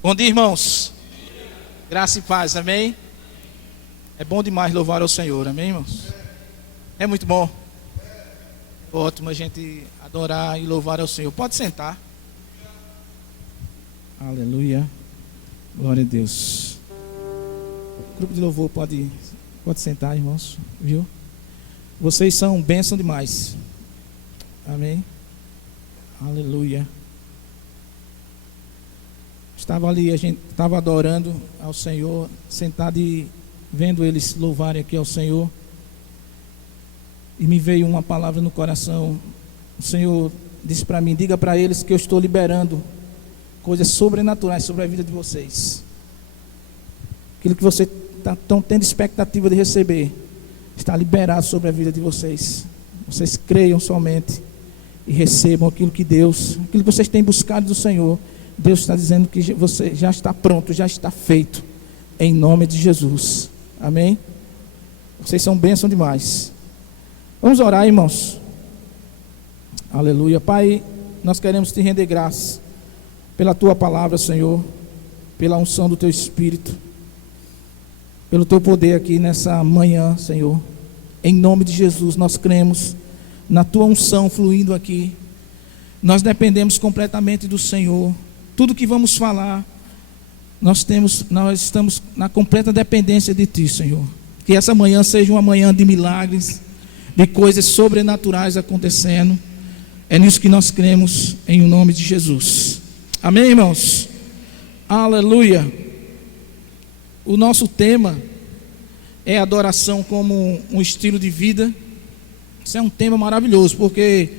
Bom dia, irmãos. Graça e paz, amém? É bom demais louvar ao Senhor, amém, irmãos? É muito bom. Ótimo a gente adorar e louvar ao Senhor. Pode sentar. Aleluia. Glória a Deus. O grupo de louvor pode sentar, irmãos, viu? Vocês são bênção demais. Amém? Aleluia. Estava ali, a gente estava adorando ao Senhor, sentado e vendo eles louvarem aqui ao Senhor. E me veio uma palavra no coração. O Senhor disse para mim: diga para eles que eu estou liberando coisas sobrenaturais sobre a vida de vocês. Aquilo que vocês estão tendo expectativa de receber está liberado sobre a vida de vocês. Vocês creiam somente e recebam aquilo que vocês têm buscado do Senhor. Deus está dizendo que você já está pronto, já está feito, em nome de Jesus. Amém? Vocês são bênção demais. Vamos orar, irmãos. Aleluia. Pai, nós queremos te render graças pela tua palavra, Senhor, pela unção do teu Espírito, pelo teu poder aqui nessa manhã, Senhor. Em nome de Jesus, nós cremos na tua unção fluindo aqui. Nós dependemos completamente do Senhor. Tudo que vamos falar, nós estamos na completa dependência de ti, Senhor. Que essa manhã seja uma manhã de milagres, de coisas sobrenaturais acontecendo. É nisso que nós cremos, em nome de Jesus. Amém, irmãos? Aleluia. O nosso tema é adoração como um estilo de vida. Isso é um tema maravilhoso, porque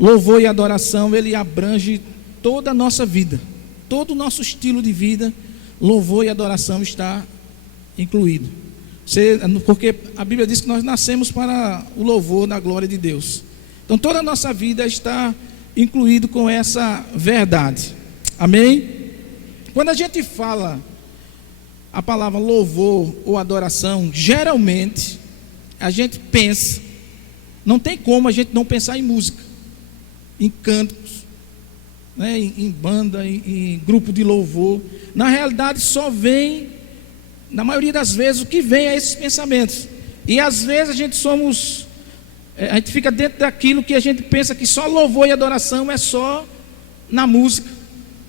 louvor e adoração, ele abrange toda a nossa vida, todo o nosso estilo de vida. Louvor e adoração está incluído. Porque a Bíblia diz que nós nascemos para o louvor da glória de Deus. Então toda a nossa vida está incluído com essa verdade. Amém? Quando a gente fala a palavra louvor ou adoração, geralmente a gente pensa, não tem como a gente não pensar em música, em cantos, né, em banda, em grupo de louvor. Na realidade só vem, na maioria das vezes, o que vem é esses pensamentos. E às vezes a gente fica dentro daquilo que a gente pensa que só louvor e adoração é só na música,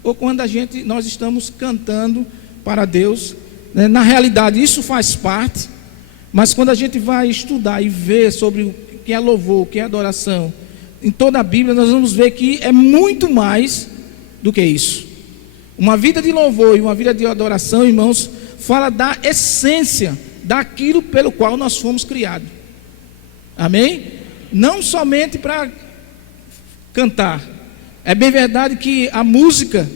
ou quando nós estamos cantando para Deus. Na realidade isso faz parte, mas quando a gente vai estudar e ver sobre o que é louvor, o que é adoração, em toda a Bíblia nós vamos ver que é muito mais do que isso. Uma vida de louvor e uma vida de adoração, irmãos, fala da essência daquilo pelo qual nós fomos criados. Amém? Não somente para cantar. É bem verdade que a música,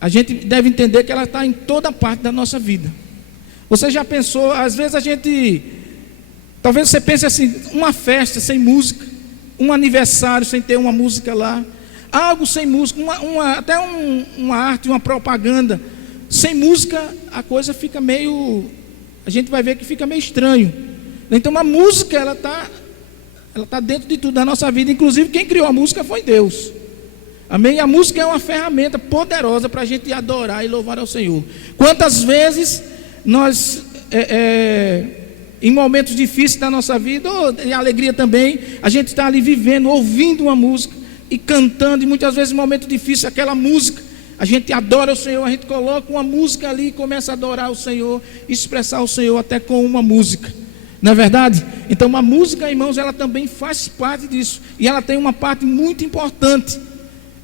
a gente deve entender que ela está em toda parte da nossa vida. Você já pensou, às vezes talvez você pense assim, uma festa sem música, um aniversário sem ter uma música lá, algo sem música, até uma arte, uma propaganda sem música, a coisa fica a gente vai ver que fica meio estranho. Então a música, ela está dentro de tudo da nossa vida. Inclusive quem criou a música foi Deus. Amém? A música é uma ferramenta poderosa para a gente adorar e louvar ao Senhor. Quantas vezes nós, em momentos difíceis da nossa vida, ou em alegria também, a gente está ali vivendo, ouvindo uma música e cantando, e muitas vezes em momentos difíceis, aquela música, a gente adora o Senhor, a gente coloca uma música ali e começa a adorar o Senhor, expressar o Senhor até com uma música. Não é verdade? Então a música, irmãos, ela também faz parte disso, e ela tem uma parte muito importante,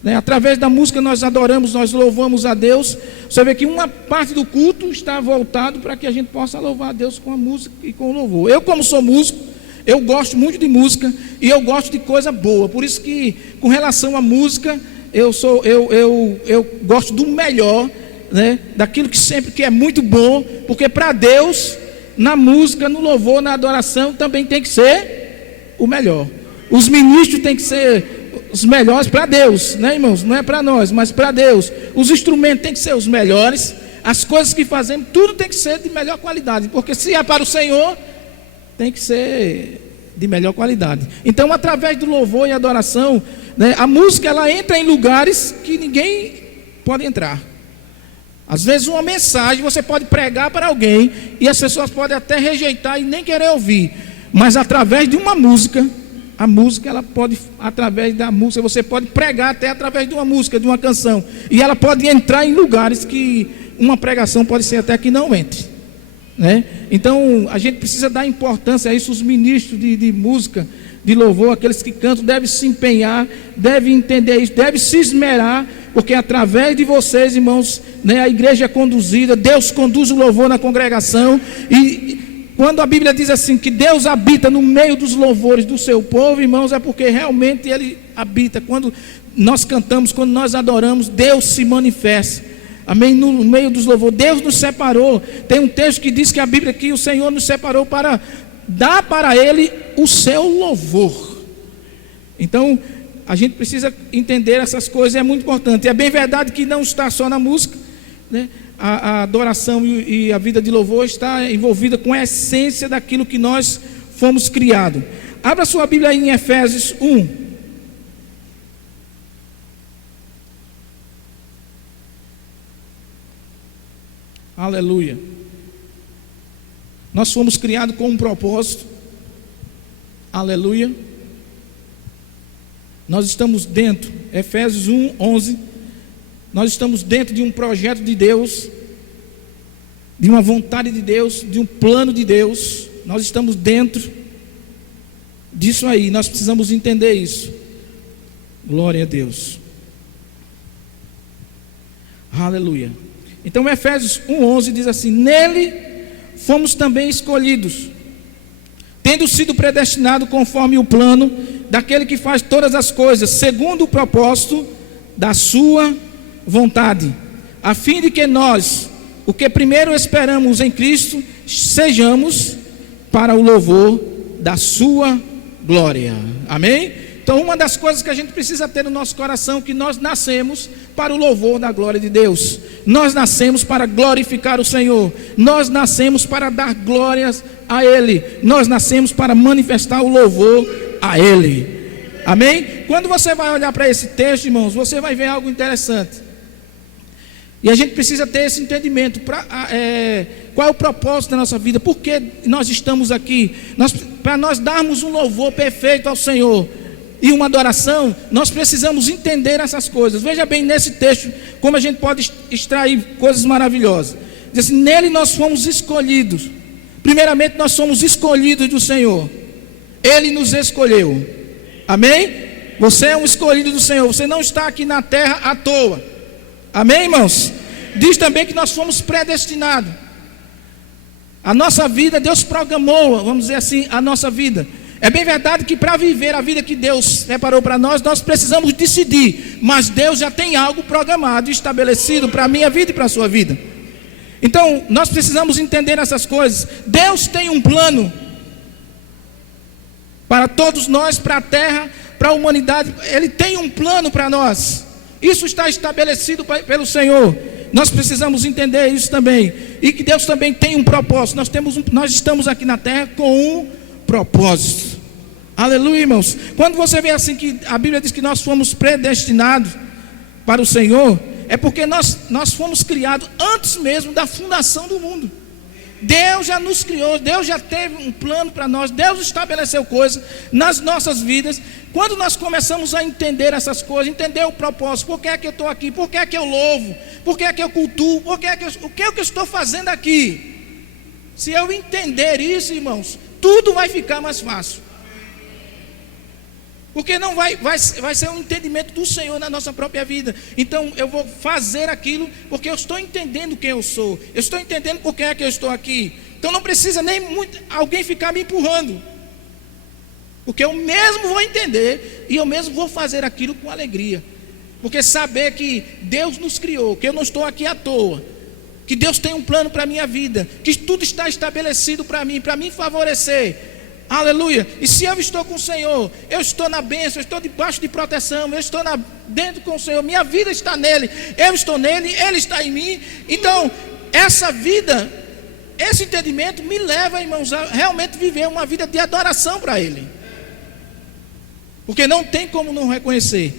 né? Através da música nós adoramos, nós louvamos a Deus. Você vê que uma parte do culto está voltado para que a gente possa louvar a Deus com a música e com o louvor. Eu, como sou músico, eu gosto muito de música e eu gosto de coisa boa. Por isso que, com relação à música, eu gosto do melhor, né? Daquilo que é muito bom, porque para Deus, na música, no louvor, na adoração, também tem que ser o melhor. Os ministros têm que ser os melhores para Deus, né, irmãos? Não é para nós, mas para Deus. Os instrumentos têm que ser os melhores. As coisas que fazemos, tudo tem que ser de melhor qualidade, porque se é para o Senhor, tem que ser de melhor qualidade. Então, através do louvor e adoração, né, a música, ela entra em lugares que ninguém pode entrar. Às vezes uma mensagem você pode pregar para alguém e as pessoas podem até rejeitar e nem querer ouvir, mas através de uma música, a música ela pode, através da música, você pode pregar até através de uma música, de uma canção, e ela pode entrar em lugares que uma pregação pode ser até que não entre, né? Então a gente precisa dar importância a isso. Os ministros de música, de louvor, aqueles que cantam, devem se empenhar, devem entender isso, devem se esmerar, porque através de vocês, irmãos, né, a igreja é conduzida, Deus conduz o louvor na congregação. E quando a Bíblia diz assim, que Deus habita no meio dos louvores do seu povo, irmãos, é porque realmente Ele habita. Quando nós cantamos, quando nós adoramos, Deus se manifesta, amém, no meio dos louvores. Deus nos separou. Tem um texto que diz que a Bíblia aqui, o Senhor nos separou para dar para Ele o seu louvor. Então a gente precisa entender essas coisas, é muito importante. É bem verdade que não está só na música, né? A adoração e a vida de louvor está envolvida com a essência daquilo que nós fomos criados. Abra sua Bíblia aí em Efésios 1. Aleluia. Nós fomos criados com um propósito. Aleluia. Nós estamos dentro, Efésios 1, 11. Nós estamos dentro de um projeto de Deus, de uma vontade de Deus, de um plano de Deus. Nós estamos dentro disso aí. Nós precisamos entender isso. Glória a Deus. Aleluia. Então Efésios 1, 11 diz assim: nele fomos também escolhidos, tendo sido predestinados conforme o plano daquele que faz todas as coisas segundo o propósito da sua vontade, a fim de que nós, o que primeiro esperamos em Cristo, sejamos para o louvor da sua glória. Amém? Então uma das coisas que a gente precisa ter no nosso coração, que nós nascemos para o louvor da glória de Deus. Nós nascemos para glorificar o Senhor. Nós nascemos para dar glórias a Ele. Nós nascemos para manifestar o louvor a Ele. Amém? Quando você vai olhar para esse texto, irmãos, você vai ver algo interessante. E a gente precisa ter esse entendimento. Qual é o propósito da nossa vida? Por que nós estamos aqui? Para nós darmos um louvor perfeito ao Senhor e uma adoração, nós precisamos entender essas coisas. Veja bem nesse texto como a gente pode extrair coisas maravilhosas. Diz assim: nele nós fomos escolhidos. Primeiramente nós somos escolhidos do Senhor. Ele nos escolheu. Amém? Você é um escolhido do Senhor. Você não está aqui na terra à toa. Amém, irmãos? Diz também que nós fomos predestinados. A nossa vida, Deus programou, vamos dizer assim, a nossa vida. É bem verdade que para viver a vida que Deus preparou para nós, nós precisamos decidir. Mas Deus já tem algo programado, estabelecido para a minha vida e para a sua vida. Então, nós precisamos entender essas coisas. Deus tem um plano para todos nós, para a terra, para a humanidade. Ele tem um plano para nós. Isso está estabelecido pelo Senhor. Nós precisamos entender isso também. E que Deus também tem um propósito. Nós estamos aqui na terra com um propósito. Aleluia, irmãos. Quando você vê assim que a Bíblia diz que nós fomos predestinados para o Senhor, é porque nós fomos criados antes mesmo da fundação do mundo. Deus já nos criou, Deus já teve um plano para nós, Deus estabeleceu coisas nas nossas vidas. Quando nós começamos a entender essas coisas, entender o propósito, por que é que eu estou aqui, por que é que eu louvo, por que é que eu cultuo, o que é que eu estou fazendo aqui. Se eu entender isso, irmãos, tudo vai ficar mais fácil. Porque não vai ser um entendimento do Senhor na nossa própria vida. Então eu vou fazer aquilo porque eu estou entendendo quem eu sou. Eu estou entendendo por que é que eu estou aqui. Então não precisa nem alguém ficar me empurrando. Porque eu mesmo vou entender e eu mesmo vou fazer aquilo com alegria. Porque saber que Deus nos criou, que eu não estou aqui à toa, que Deus tem um plano para a minha vida, que tudo está estabelecido para mim favorecer. Aleluia. E se eu estou com o Senhor, eu estou na bênção, eu estou debaixo de proteção, eu estou dentro com o Senhor, minha vida está nele, eu estou nele, ele está em mim. Então essa vida, esse entendimento me leva, irmãos, a realmente viver uma vida de adoração para Ele. Porque não tem como não reconhecer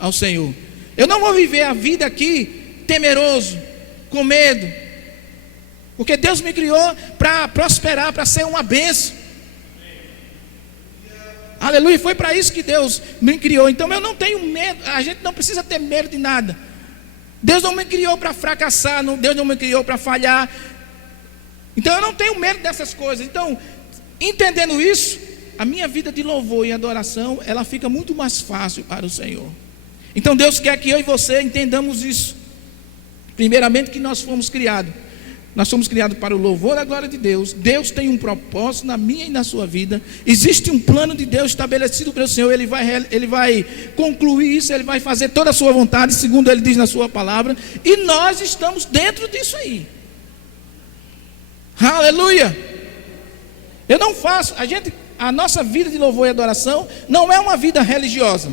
ao Senhor. Eu não vou viver a vida aqui temeroso, com medo. Porque Deus me criou para prosperar, para ser uma bênção. Aleluia, foi para isso que Deus me criou. Então eu não tenho medo, a gente não precisa ter medo de nada. Deus não me criou para fracassar, Deus não me criou para falhar. Então eu não tenho medo dessas coisas. Então, entendendo isso, a minha vida de louvor e adoração, ela fica muito mais fácil para o Senhor. Então Deus quer que eu e você entendamos isso. Primeiramente, que nós fomos criados para o louvor da glória de Deus. Deus tem um propósito na minha e na sua vida. Existe um plano de Deus estabelecido pelo Senhor. Ele vai concluir isso, Ele vai fazer toda a sua vontade, segundo Ele diz na sua palavra. E nós estamos dentro disso aí. Aleluia. Eu não faço, a nossa vida de louvor e adoração não é uma vida religiosa.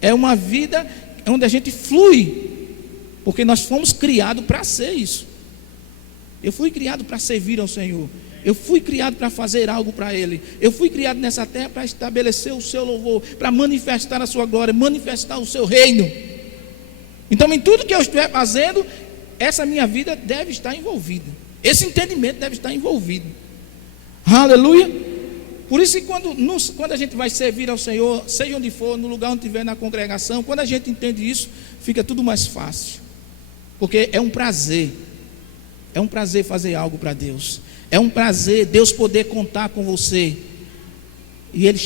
É uma vida onde a gente flui, porque nós fomos criados para ser isso. Eu fui criado para servir ao Senhor. Eu fui criado para fazer algo para Ele. Eu fui criado nessa terra para estabelecer o seu louvor, para manifestar a sua glória, manifestar o seu reino. Então, em tudo que eu estiver fazendo, essa minha vida deve estar envolvida. Esse entendimento deve estar envolvido. Aleluia. Por isso que quando a gente vai servir ao Senhor, seja onde for, no lugar onde estiver na congregação, quando a gente entende isso, fica tudo mais fácil. Porque é um prazer. É um prazer fazer algo para Deus. É um prazer Deus poder contar com você. E Ele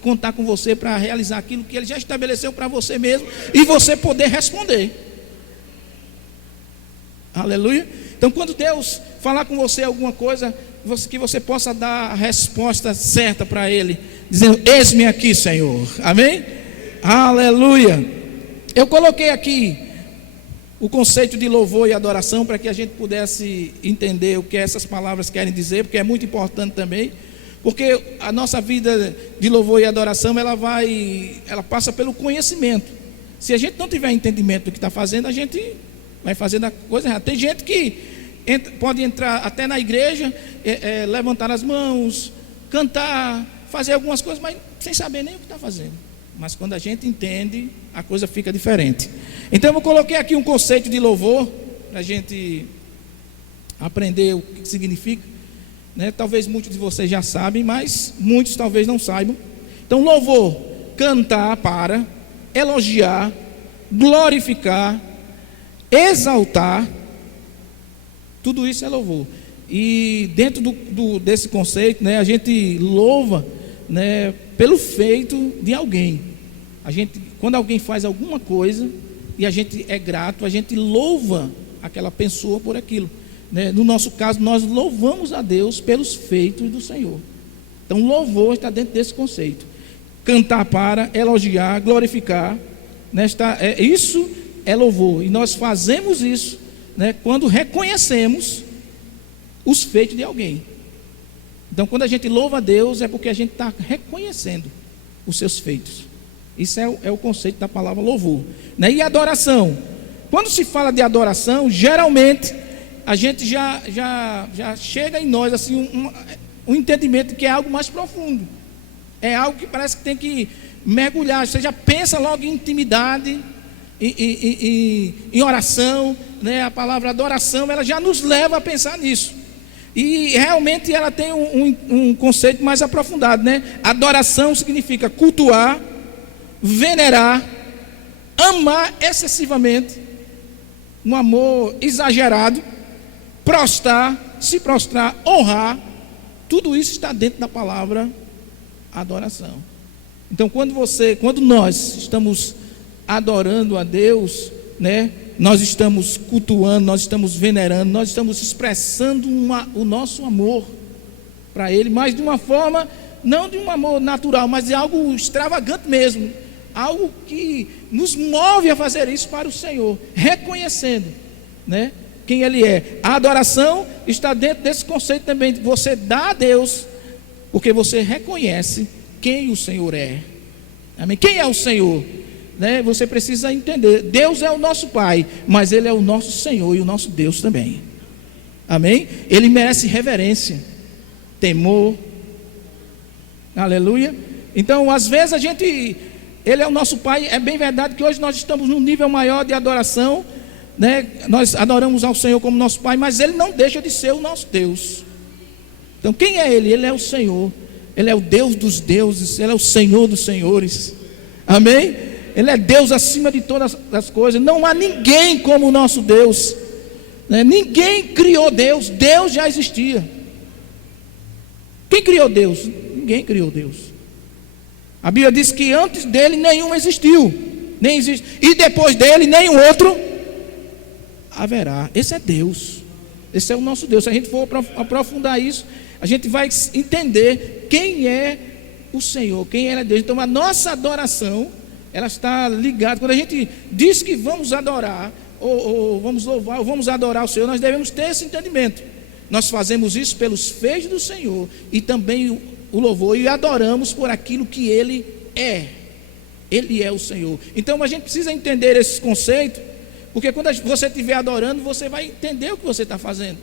contar com você para realizar aquilo que Ele já estabeleceu para você mesmo. E você poder responder. Aleluia. Então, quando Deus falar com você alguma coisa, que você possa dar a resposta certa para Ele, dizendo: eis-me aqui, Senhor. Amém? Aleluia. Eu coloquei aqui o conceito de louvor e adoração para que a gente pudesse entender o que essas palavras querem dizer, porque é muito importante também. Porque a nossa vida de louvor e adoração, ela passa pelo conhecimento. Se a gente não tiver entendimento do que está fazendo, a gente vai fazendo a coisa errada. Tem gente que pode entrar até na igreja, levantar as mãos, cantar, fazer algumas coisas, mas sem saber nem o que está fazendo. Mas quando a gente entende, a coisa fica diferente. Então eu coloquei aqui um conceito de louvor, para a gente aprender o que significa, né? Talvez muitos de vocês já sabem, mas muitos talvez não saibam. Então, louvor, cantar para, elogiar, glorificar, exaltar, tudo isso é louvor. E dentro desse conceito, né, a gente louva, né, pelo feito de alguém. Quando alguém faz alguma coisa e a gente é grato, a gente louva aquela pessoa por aquilo, né? No nosso caso, nós louvamos a Deus pelos feitos do Senhor. Então, louvor está dentro desse conceito. Cantar para, elogiar, glorificar, né? Isso é louvor. E nós fazemos isso, né, quando reconhecemos os feitos de alguém. Então, quando a gente louva a Deus, é porque a gente está reconhecendo os seus feitos. Isso é o conceito da palavra louvor, né? E adoração. Quando se fala de adoração, geralmente a gente já chega em nós assim um entendimento que é algo mais profundo. É algo que parece que tem que mergulhar. Você já pensa logo em intimidade, em oração, né? A palavra adoração, ela já nos leva a pensar nisso. E realmente ela tem um conceito mais aprofundado, né? Adoração significa cultuar, venerar, amar excessivamente, um amor exagerado, se prostrar, honrar. Tudo isso está dentro da palavra adoração. Então, quando nós estamos adorando a Deus, né, nós estamos cultuando, nós estamos venerando, nós estamos expressando o nosso amor para Ele, mas de uma forma, não de um amor natural, mas de algo extravagante mesmo, algo que nos move a fazer isso para o Senhor, reconhecendo, né, quem Ele é. A adoração está dentro desse conceito também, de você dar a Deus, porque você reconhece quem o Senhor é. Amém? Quem é o Senhor? Né? Você precisa entender, Deus é o nosso Pai, mas Ele é o nosso Senhor e o nosso Deus também. Amém? Ele merece reverência, temor. Aleluia. Então, às vezes Ele é o nosso Pai. É bem verdade que hoje nós estamos num nível maior de adoração, né, nós adoramos ao Senhor como nosso Pai, mas Ele não deixa de ser o nosso Deus. Então quem é Ele? Ele é o Senhor. Ele é o Deus dos deuses. Ele é o Senhor dos senhores. Amém? Ele é Deus acima de todas as coisas. Não há ninguém como o nosso Deus, né? Ninguém criou Deus. Deus já existia. Quem criou Deus? Ninguém criou Deus. A Bíblia diz que antes dele nenhum existiu, nem existe, e depois dele nenhum outro haverá. Esse é Deus. Esse é o nosso Deus. Se a gente for aprofundar isso, a gente vai entender quem é o Senhor, quem é Deus. Então a nossa adoração, ela está ligada. Quando a gente diz que vamos adorar, ou vamos louvar, ou vamos adorar o Senhor, nós devemos ter esse entendimento. Nós fazemos isso pelos feitos do Senhor, e também o louvor, e adoramos por aquilo que Ele é. Ele é o Senhor. Então a gente precisa entender esse conceito, porque quando você estiver adorando, você vai entender o que você está fazendo.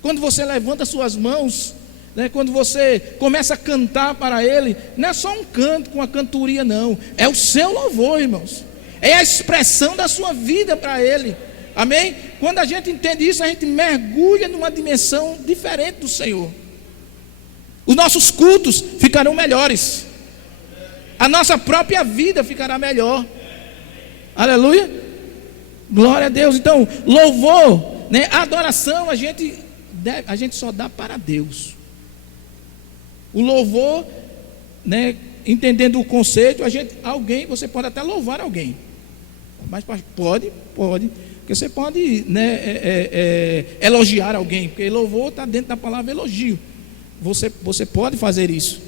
Quando você levanta suas mãos, né, quando você começa a cantar para Ele, não é só um canto com uma cantoria, não. É o seu louvor, irmãos. É a expressão da sua vida para Ele. Amém? Quando a gente entende isso, a gente mergulha numa dimensão diferente do Senhor. Os nossos cultos ficarão melhores. A nossa própria vida ficará melhor. Aleluia. Glória a Deus. Então, louvor, né, adoração, a gente só dá para Deus. O louvor, né, entendendo o conceito, você pode até louvar alguém. Mas pode. Porque você pode, né, elogiar alguém, porque louvor está dentro da palavra elogio. Você pode fazer isso.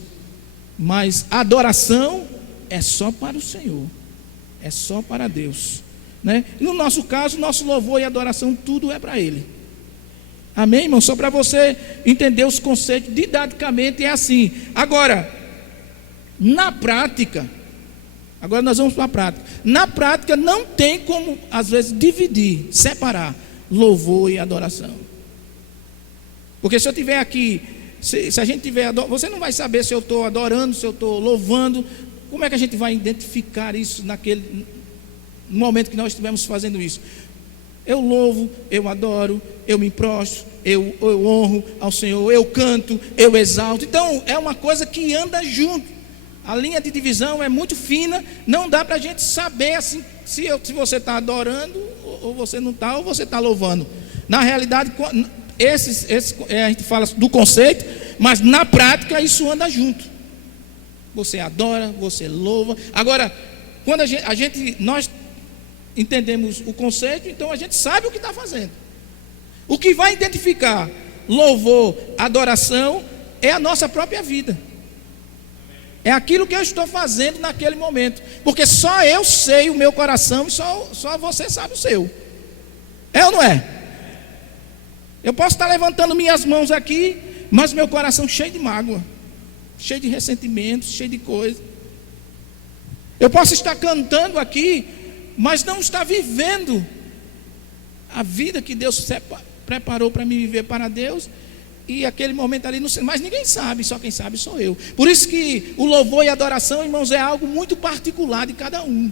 Mas adoração é só para o Senhor. É só para Deus, né? E no nosso caso, nosso louvor e adoração, tudo é para Ele. Amém, irmão? Só para você entender os conceitos, didaticamente é assim. Agora, na prática, agora nós vamos para a prática. Na prática não tem como, às vezes, dividir, separar louvor e adoração. Porque se eu estiver aqui, se a gente estiver, você não vai saber se eu estou adorando, se eu estou louvando. Como é que a gente vai identificar isso no momento que nós estivermos fazendo isso? Eu louvo, eu adoro, eu me prostro, eu honro ao Senhor, eu canto, eu exalto. Então é uma coisa que anda junto. A linha de divisão é muito fina. Não dá para a gente saber assim, se você está adorando, ou você não está, ou você está louvando. Na realidade, a gente fala do conceito, mas na prática isso anda junto. Você adora, você louva. Agora, quando nós entendemos o conceito, então a gente sabe o que está fazendo. O que vai identificar louvor, adoração, é a nossa própria vida. É aquilo que eu estou fazendo naquele momento. Porque só eu sei o meu coração e só você sabe o seu. É ou não é? Eu posso estar levantando minhas mãos aqui, mas meu coração cheio de mágoa, cheio de ressentimento, cheio de coisa. Eu posso estar cantando aqui, mas não estar vivendo a vida que Deus preparou para mim viver para Deus. E aquele momento ali, não sei, mas ninguém sabe, só quem sabe sou eu. Por isso que o louvor e a adoração, irmãos, é algo muito particular de cada um.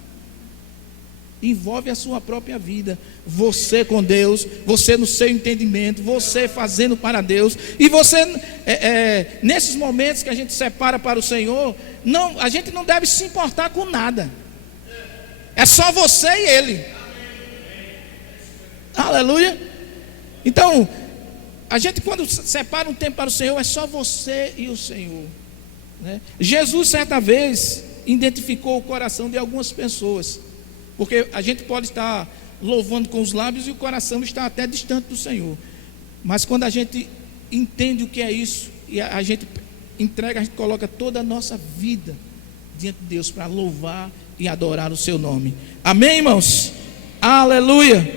Envolve a sua própria vida. Você com Deus, você no seu entendimento, você fazendo para Deus. E você, nesses momentos que a gente separa para o Senhor, a gente não deve se importar com nada. É só você e Ele. Aleluia. Então, a gente quando separa um tempo para o Senhor, é só você e o Senhor, né? Jesus certa vez identificou o coração de algumas pessoas, porque a gente pode estar louvando com os lábios e o coração está até distante do Senhor. Mas quando a gente entende o que é isso, e a gente entrega, a gente coloca toda a nossa vida diante de Deus para louvar e adorar o seu nome. Amém, irmãos? Aleluia.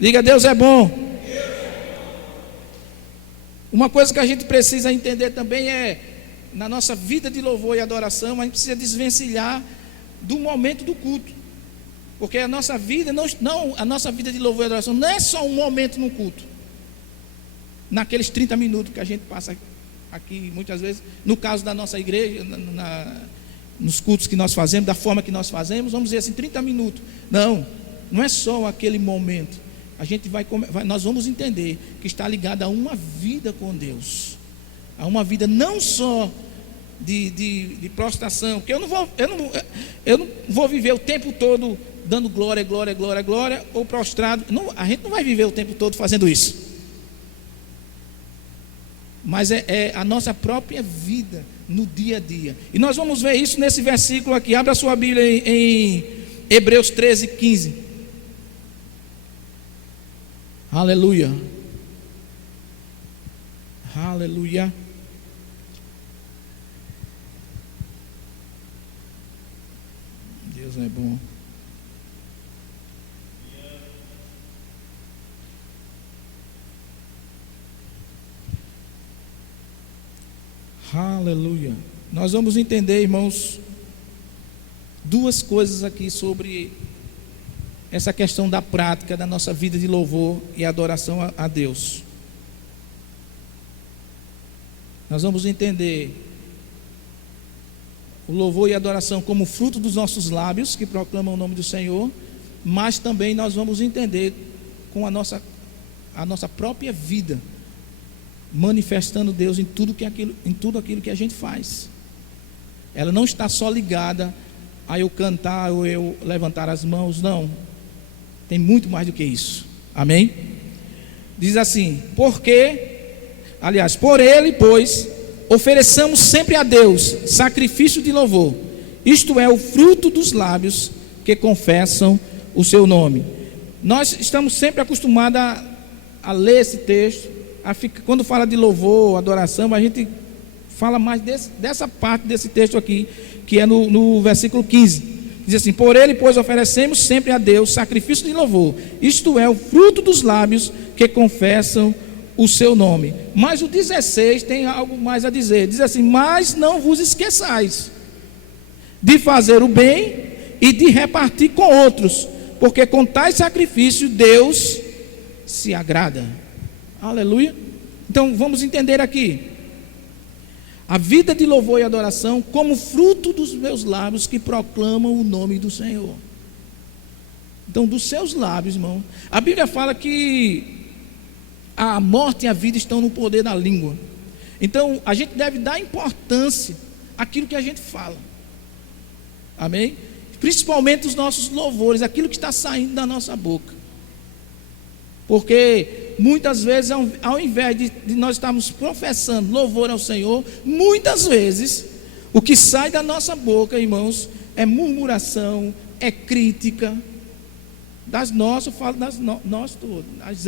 Diga: Deus é bom. Uma coisa que a gente precisa entender também é, na nossa vida de louvor e adoração, a gente precisa desvencilhar do momento do culto. Porque a nossa vida a nossa vida de louvor e adoração não é só um momento no culto. Naqueles 30 minutos que a gente passa aqui, muitas vezes, no caso da nossa igreja, nos cultos que nós fazemos, da forma que nós fazemos, vamos dizer assim, 30 minutos. Não é só aquele momento. nós vamos entender que está ligado a uma vida com Deus, a uma vida não só de prostração, que eu não vou viver o tempo todo dando glória, glória, glória, glória, ou prostrado. Não, a gente não vai viver o tempo todo fazendo isso, mas é a nossa própria vida no dia a dia. E nós vamos ver isso nesse versículo aqui. Abra a sua Bíblia em Hebreus 13, 15. Aleluia. Aleluia. Deus é bom. Aleluia. Nós vamos entender, irmãos, duas coisas aqui sobre essa questão da prática da nossa vida de louvor e adoração a Deus. Nós vamos entender o louvor e a adoração como fruto dos nossos lábios que proclamam o nome do Senhor, mas também nós vamos entender com a nossa própria vida, manifestando Deus em tudo aquilo que a gente faz. Ela não está só ligada a eu cantar ou eu levantar as mãos, não. Tem muito mais do que isso. Amém? Diz assim: por ele, pois, ofereçamos sempre a Deus sacrifício de louvor, isto é, o fruto dos lábios que confessam o seu nome. Nós estamos sempre acostumados a ler esse texto, quando fala de louvor, adoração, a gente fala mais dessa parte desse texto aqui, que é no versículo 15. Diz assim: por ele, pois, oferecemos sempre a Deus sacrifício de louvor, isto é, o fruto dos lábios que confessam o seu nome. Mas o 16 tem algo mais a dizer. Diz assim: mas não vos esqueçais de fazer o bem e de repartir com outros, porque com tais sacrifícios Deus se agrada. Aleluia. Então vamos entender aqui a vida de louvor e adoração como fruto dos meus lábios que proclamam o nome do Senhor. Então, dos seus lábios, irmão, a Bíblia fala que a morte e a vida estão no poder da língua. Então a gente deve dar importância àquilo que a gente fala. Amém? Principalmente os nossos louvores, aquilo que está saindo da nossa boca. Porque muitas vezes, ao invés de nós estarmos professando louvor ao Senhor, muitas vezes o que sai da nossa boca, irmãos, é murmuração, é crítica. Eu falo nós todos.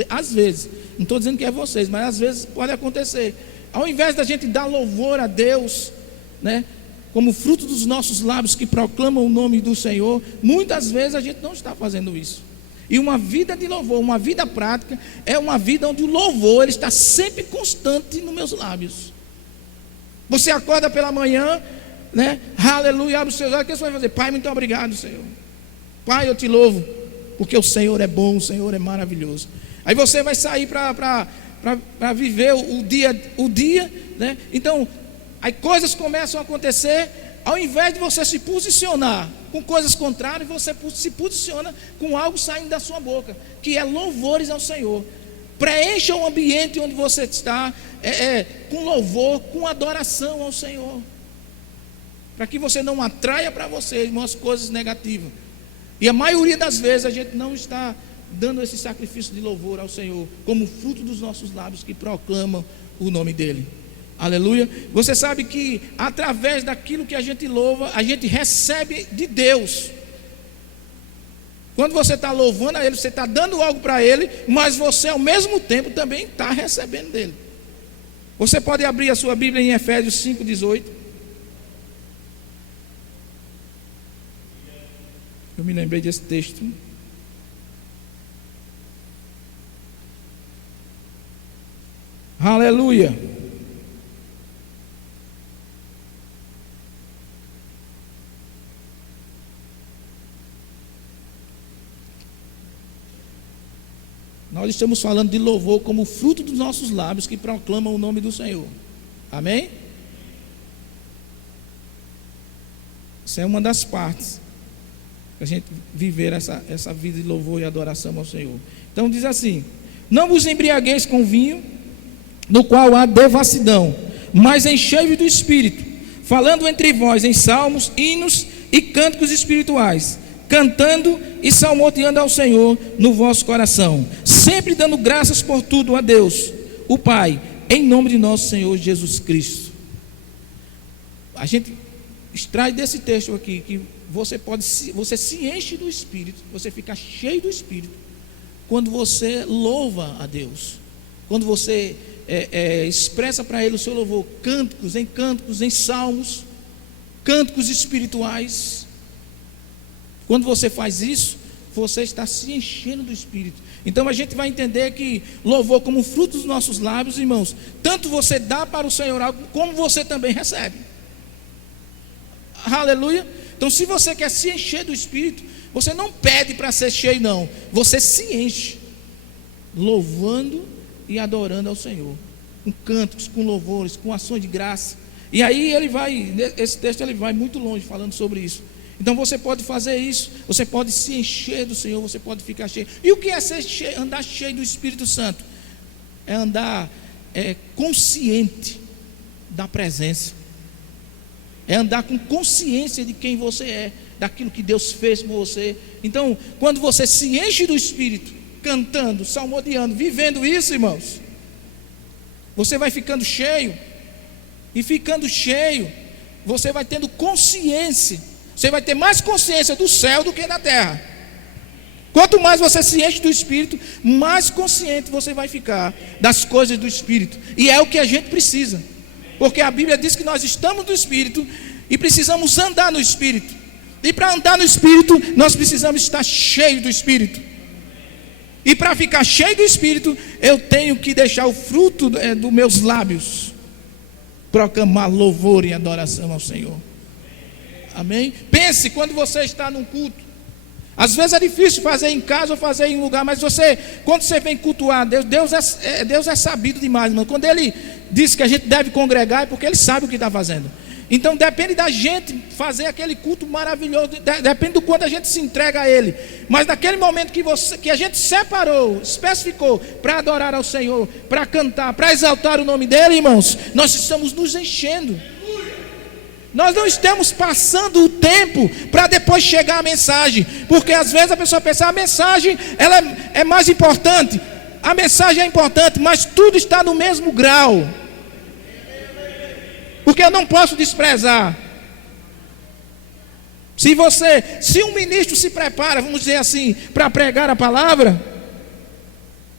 Às vezes, não estou dizendo que é vocês, mas às vezes pode acontecer. Ao invés da gente dar louvor a Deus, né, como fruto dos nossos lábios que proclamam o nome do Senhor, muitas vezes a gente não está fazendo isso. E uma vida de louvor, uma vida prática, é uma vida onde o louvor ele está sempre constante nos meus lábios. Você acorda pela manhã, né? Aleluia, abre os seus olhos, o que você vai fazer? Pai, muito obrigado, Senhor. Pai, eu te louvo, porque o Senhor é bom, o Senhor é maravilhoso. Aí você vai sair para viver o dia, né? Então, aí coisas começam a acontecer. Ao invés de você se posicionar com coisas contrárias, você se posiciona com algo saindo da sua boca, que é louvores ao Senhor. Preencha o ambiente onde você está com louvor, com adoração ao Senhor, para que você não atraia para você, irmãos, coisas negativas. E a maioria das vezes a gente não está dando esse sacrifício de louvor ao Senhor, como fruto dos nossos lábios que proclamam o nome dEle. Aleluia. Você sabe que através daquilo que a gente louva, a gente recebe de Deus. Quando você está louvando a Ele, você está dando algo para Ele, mas você ao mesmo tempo também está recebendo dEle. Você pode abrir a sua Bíblia em Efésios 5,18. Eu me lembrei desse texto. Aleluia. Nós estamos falando de louvor como fruto dos nossos lábios que proclamam o nome do Senhor. Amém? Isso é uma das partes. a gente viver essa vida de louvor e adoração ao Senhor. Então diz assim: não vos embriagueis com vinho, no qual há devassidão, mas enchei-vos do Espírito, falando entre vós em salmos, hinos e cânticos espirituais, cantando e salmodiando ao Senhor no vosso coração, sempre dando graças por tudo a Deus, o Pai, em nome de nosso Senhor Jesus Cristo. A gente extrai desse texto aqui que você se enche do Espírito, você fica cheio do Espírito quando você louva a Deus, quando você expressa para Ele o seu louvor, cânticos, em salmos, cânticos espirituais. Quando você faz isso, você está se enchendo do Espírito. Então a gente vai entender que louvor como fruto dos nossos lábios, irmãos, tanto você dá para o Senhor algo, como você também recebe. Aleluia. Então se você quer se encher do Espírito, você não pede para ser cheio, não, você se enche, louvando e adorando ao Senhor, com cânticos, com louvores, com ações de graça. E aí esse texto ele vai muito longe falando sobre isso. Então você pode fazer isso, você pode se encher do Senhor, você pode ficar cheio. E o que é andar cheio do Espírito Santo? É andar consciente da presença, é andar com consciência de quem você é, daquilo que Deus fez por você. Então, quando você se enche do Espírito, cantando, salmodiando, vivendo isso, irmãos, você vai ficando cheio, e ficando cheio, você vai tendo consciência, você vai ter mais consciência do céu do que da terra. Quanto mais você se enche do Espírito, mais consciente você vai ficar das coisas do Espírito. E é o que a gente precisa, porque a Bíblia diz que nós estamos no Espírito e precisamos andar no Espírito. E para andar no Espírito, nós precisamos estar cheios do Espírito. E para ficar cheio do Espírito, eu tenho que deixar o fruto dos meus lábios proclamar louvor e adoração ao Senhor. Amém? Pense quando você está num culto. Às vezes é difícil fazer em casa ou fazer em um lugar, mas quando você vem cultuar Deus é sabido demais, irmão. Quando Ele diz que a gente deve congregar, é porque Ele sabe o que está fazendo. Então depende da gente fazer aquele culto maravilhoso, depende do quanto a gente se entrega a Ele. Mas naquele momento que a gente separou, especificou para adorar ao Senhor, para cantar, para exaltar o nome dEle, irmãos, nós estamos nos enchendo. Nós não estamos passando o tempo para depois chegar a mensagem, porque às vezes a pessoa pensa, a mensagem ela é mais importante. A mensagem é importante, mas tudo está no mesmo grau, porque eu não posso desprezar. Se um ministro se prepara, vamos dizer assim, para pregar a palavra,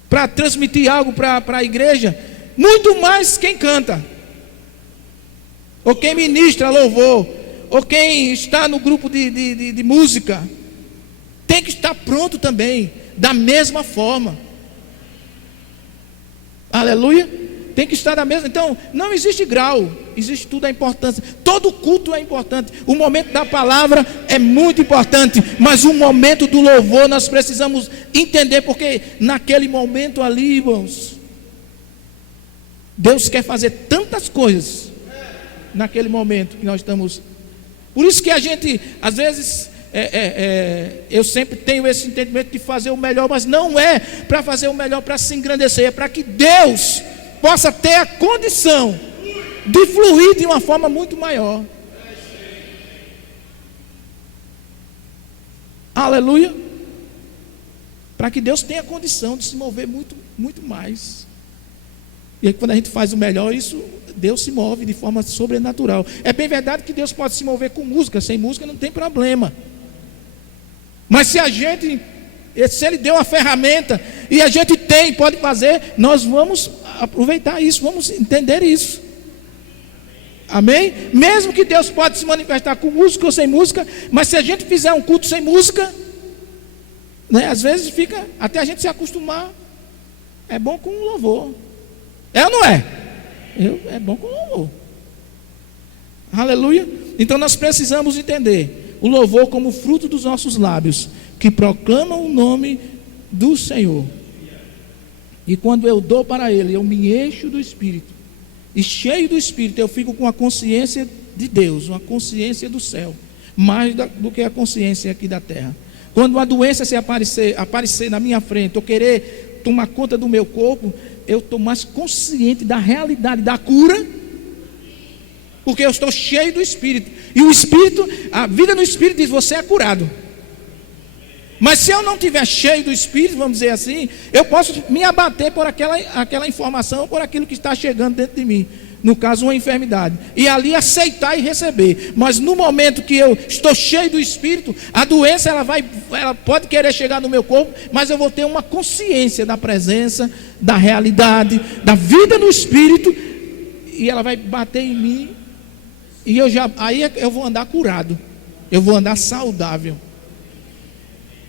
para transmitir algo para a igreja, muito mais quem canta, ou quem ministra louvor, ou quem está no grupo de música, tem que estar pronto também, da mesma forma. Aleluia. Tem que estar da mesma. Então, não existe grau, existe tudo a importância. Todo culto é importante. O momento da palavra é muito importante, mas o momento do louvor nós precisamos entender, porque naquele momento ali, irmãos, Deus quer fazer tantas coisas naquele momento que nós estamos. Por isso que a gente, às vezes, eu sempre tenho esse entendimento de fazer o melhor, mas não é para fazer o melhor para se engrandecer, é para que Deus possa ter a condição de fluir de uma forma muito maior. Aleluia. Para que Deus tenha a condição de se mover muito, muito mais. E aí quando a gente faz o melhor, isso, Deus se move de forma sobrenatural. É bem verdade que Deus pode se mover com música, sem música não tem problema. Mas se Ele deu a ferramenta e a gente pode fazer, nós vamos aproveitar isso, vamos entender isso. Amém? Mesmo que Deus pode se manifestar com música ou sem música, mas se a gente fizer um culto sem música, né, às vezes fica, até a gente se acostumar, é bom com louvor. É ou não é? É bom com louvor. Aleluia. Então nós precisamos entender o louvor como fruto dos nossos lábios, que proclamam o nome do Senhor. E quando eu dou para Ele, eu me encho do Espírito. E cheio do Espírito, eu fico com a consciência de Deus, uma consciência do céu. mais do que a consciência aqui da terra. Quando uma doença se aparecer na minha frente, eu querer tomar conta do meu corpo, eu estou mais consciente da realidade da cura, porque eu estou cheio do Espírito. E o Espírito, a vida no Espírito diz: você é curado. Mas se eu não estiver cheio do Espírito, vamos dizer assim, eu posso me abater por aquela informação, por aquilo que está chegando dentro de mim. No caso, uma enfermidade. E ali aceitar e receber. Mas no momento que eu estou cheio do Espírito, a doença ela pode querer chegar no meu corpo, mas eu vou ter uma consciência da presença, da realidade, da vida no Espírito, e ela vai bater em mim, e aí eu vou andar curado, eu vou andar saudável.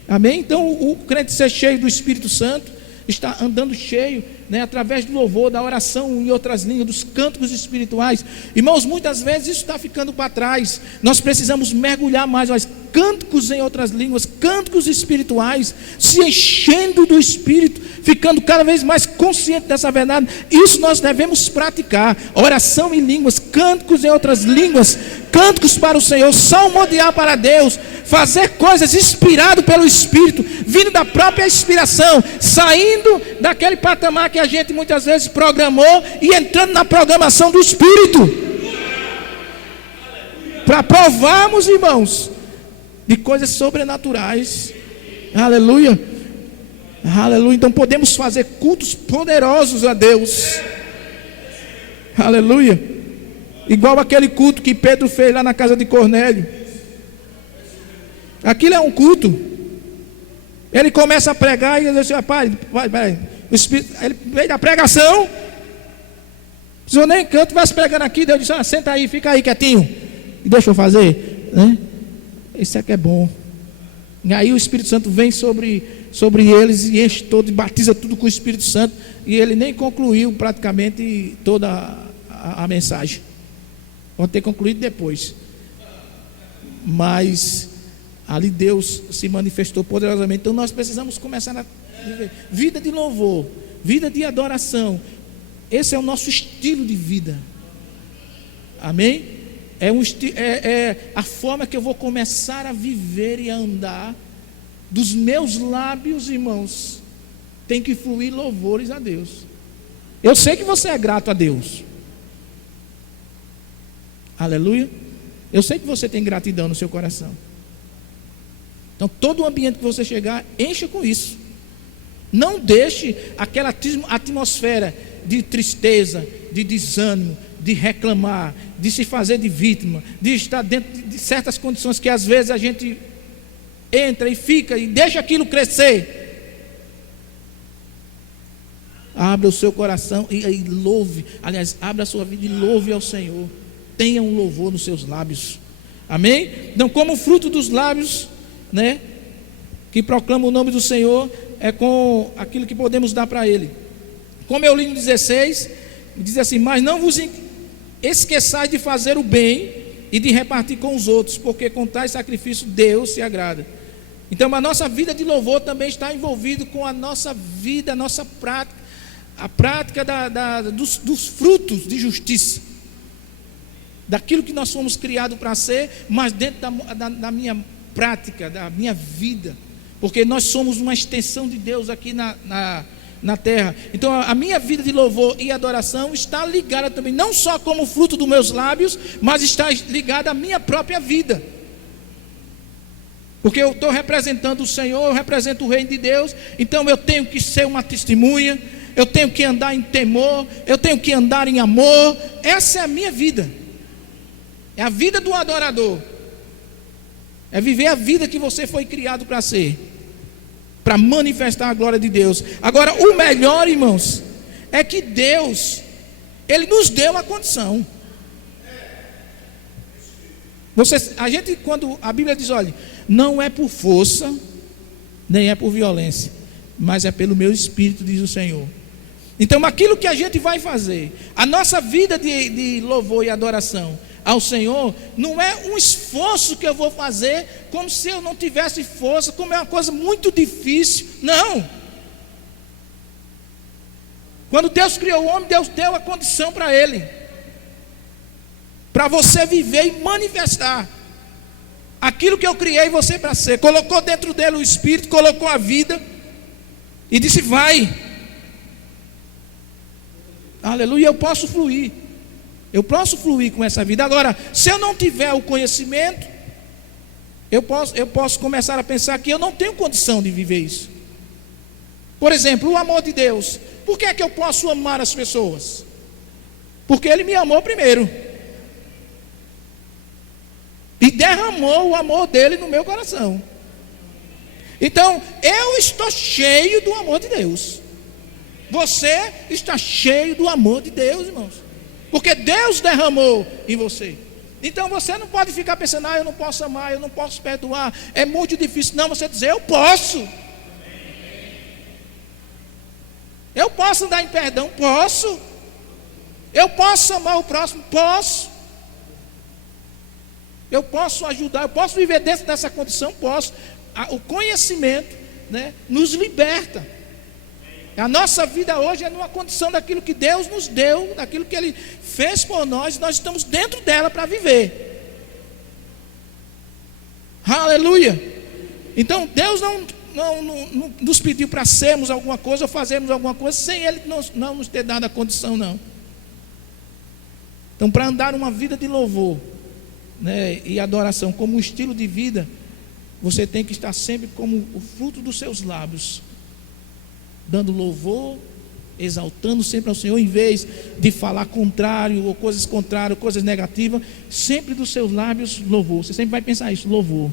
Amém? Então o crente ser cheio do Espírito Santo, está andando cheio, através do louvor, da oração em outras línguas, dos cânticos espirituais. Irmãos, muitas vezes isso está ficando para trás. Nós precisamos mergulhar mais, cânticos em outras línguas, cânticos espirituais, se enchendo do Espírito, ficando cada vez mais consciente dessa verdade. Isso nós devemos praticar. Oração em línguas, cânticos em outras línguas, cânticos para o Senhor, salmodiar para Deus, fazer coisas inspirado pelo Espírito, vindo da própria inspiração, saindo daquele patamar que a gente muitas vezes programou e entrando na programação do Espírito, para provarmos, irmãos, de coisas sobrenaturais. Aleluia, aleluia. Então podemos fazer cultos poderosos a Deus. Aleluia. Igual aquele culto que Pedro fez lá na casa de Cornélio. Aquilo é um culto. Ele começa a pregar e ele diz: pai, o Espírito, ele veio da pregação, precisou nem canto, vai se pregando aqui. Deus disse: senta aí, fica aí quietinho, e deixa eu fazer, Isso é que é bom. E aí o Espírito Santo vem sobre eles e enche todo, e batiza tudo com o Espírito Santo. E ele nem concluiu praticamente toda a mensagem. Pode ter concluído depois. Mas ali Deus se manifestou poderosamente. Então nós precisamos começar a viver vida de louvor, vida de adoração. Esse é o nosso estilo de vida. Amém? É a forma que eu vou começar a viver e a andar. Dos meus lábios, irmãos, tem que fluir louvores a Deus. Eu sei que você é grato a Deus. Aleluia. Eu sei que você tem gratidão no seu coração. Então todo o ambiente que você chegar, encha com isso. Não deixe aquela atmosfera de tristeza, de desânimo, de reclamar, de se fazer de vítima, de estar dentro de certas condições que às vezes a gente entra e fica e deixa aquilo crescer. Abra o seu coração e louve. Aliás, abra a sua vida e louve ao Senhor. Tenha um louvor nos seus lábios. Amém? Então, como fruto dos lábios, que proclama o nome do Senhor, é com aquilo que podemos dar para Ele. Como eu li no 16, diz assim: mas não vos esqueçais de fazer o bem e de repartir com os outros, porque com tais sacrifícios Deus se agrada. Então a nossa vida de louvor também está envolvida com a nossa vida, a nossa prática, a prática dos frutos de justiça, daquilo que nós fomos criados para ser, mas dentro da minha prática, da minha vida, porque nós somos uma extensão de Deus aqui na terra. Então a minha vida de louvor e adoração está ligada também, não só como fruto dos meus lábios, mas está ligada à minha própria vida, porque eu estou representando o Senhor, eu represento o reino de Deus. Então eu tenho que ser uma testemunha, eu tenho que andar em temor, eu tenho que andar em amor. Essa é a minha vida, é a vida do adorador, é viver a vida que você foi criado para ser, para manifestar a glória de Deus. Agora, o melhor, irmãos, é que Deus, Ele nos deu a condição. A gente, quando a Bíblia diz: olha, não é por força, nem é por violência, mas é pelo meu Espírito, diz o Senhor. Então aquilo que a gente vai fazer, a nossa vida de louvor e adoração ao Senhor, não é um esforço que eu vou fazer como se eu não tivesse força, como é uma coisa muito difícil. Não. Quando Deus criou o homem, Deus deu a condição para ele, para você viver e manifestar. aquilo que eu criei você para ser, colocou dentro dele o Espírito, colocou a vida e disse: vai. Aleluia, eu posso fluir com essa vida. Agora, se eu não tiver o conhecimento, eu posso começar a pensar que eu não tenho condição de viver isso. Por exemplo, o amor de Deus. Por que é que eu posso amar as pessoas? Porque Ele me amou primeiro e derramou o amor dele no meu coração. Então, eu estou cheio do amor de Deus. Você está cheio do amor de Deus, irmãos, porque Deus derramou em você. Então você não pode ficar pensando: eu não posso amar, eu não posso perdoar, é muito difícil. Não, você dizer: eu posso. Eu posso andar em perdão? Posso. Eu posso amar o próximo? Posso. Eu posso ajudar, eu posso viver dentro dessa condição? Posso. O conhecimento, né, nos liberta. A nossa vida hoje é numa condição daquilo que Deus nos deu, daquilo que Ele fez por nós. Nós estamos dentro dela para viver. Aleluia. Então Deus não nos pediu para sermos alguma coisa ou fazermos alguma coisa sem Ele não nos ter dado a condição, não. Então, para andar uma vida de louvor, né, e adoração como um estilo de vida, você tem que estar sempre como o fruto dos seus lábios, dando louvor, exaltando sempre ao Senhor, em vez de falar contrário, ou coisas contrárias, coisas negativas, sempre dos seus lábios louvor. Você sempre vai pensar isso: louvor.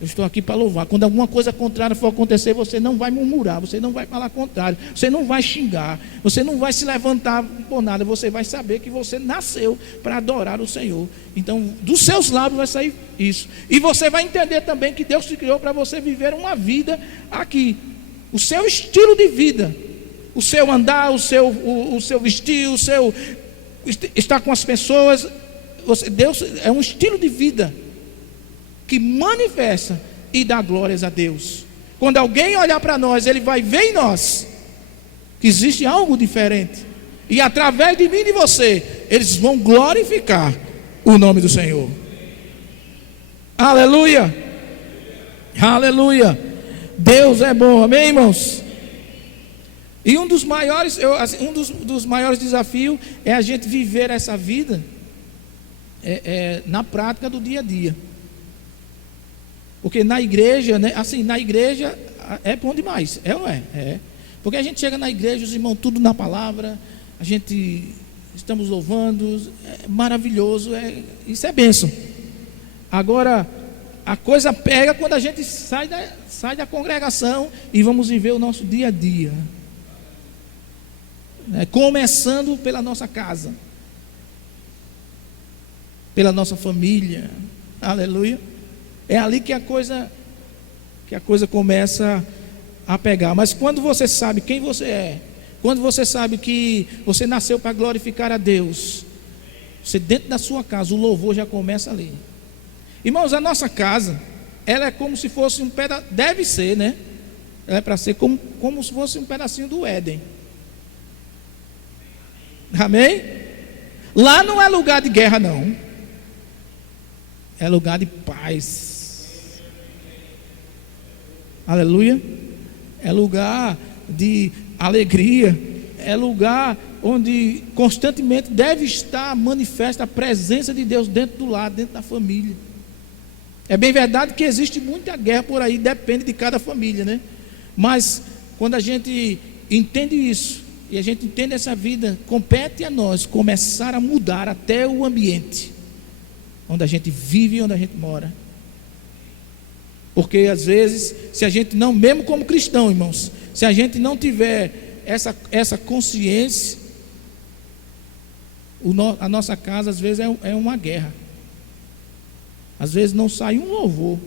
Eu estou aqui para louvar. Quando alguma coisa contrária for acontecer, você não vai murmurar, você não vai falar contrário, você não vai xingar, você não vai se levantar por nada. Você vai saber que você nasceu para adorar o Senhor. Então, dos seus lábios vai sair isso. E você vai entender também que Deus te criou para você viver uma vida aqui. O seu estilo de vida, o seu andar, o seu vestir, o seu estar com as pessoas. Deus é um estilo de vida que manifesta e dá glórias a Deus. Quando alguém olhar para nós, ele vai ver em nós que existe algo diferente, e através de mim e de você, eles vão glorificar o nome do Senhor. Aleluia, aleluia. Deus é bom, amém, irmãos? E um dos maiores desafios é a gente viver essa vida na prática do dia a dia. Porque na igreja, né, assim, na igreja é bom demais, é ou não é? É. Porque a gente chega na igreja, os irmãos tudo na palavra, a gente estamos louvando, é maravilhoso, isso é bênção. Agora, a coisa pega quando a gente sai da congregação e vamos viver o nosso dia a dia, né? Começando pela nossa casa, pela nossa família. Aleluia. É ali que a coisa começa a pegar. Mas quando você sabe quem você é, quando você sabe que você nasceu para glorificar a Deus, você dentro da sua casa, o louvor já começa ali. Irmãos, a nossa casa, ela é como se fosse um pedaço, deve ser, né? Ela é para ser como se fosse um pedacinho do Éden. Amém? Lá não é lugar de guerra, não. É lugar de paz. Aleluia. É lugar de alegria. É lugar onde constantemente deve estar manifesta a presença de Deus dentro do lar, dentro da família. É bem verdade que existe muita guerra por aí, depende de cada família, né? Mas quando a gente entende isso, e a gente entende essa vida, compete a nós começar a mudar até o ambiente onde a gente vive e onde a gente mora. Porque às vezes, se a gente não, mesmo como cristão, irmãos, se a gente não tiver essa consciência, a nossa casa às vezes é uma guerra. Às vezes não sai um louvor,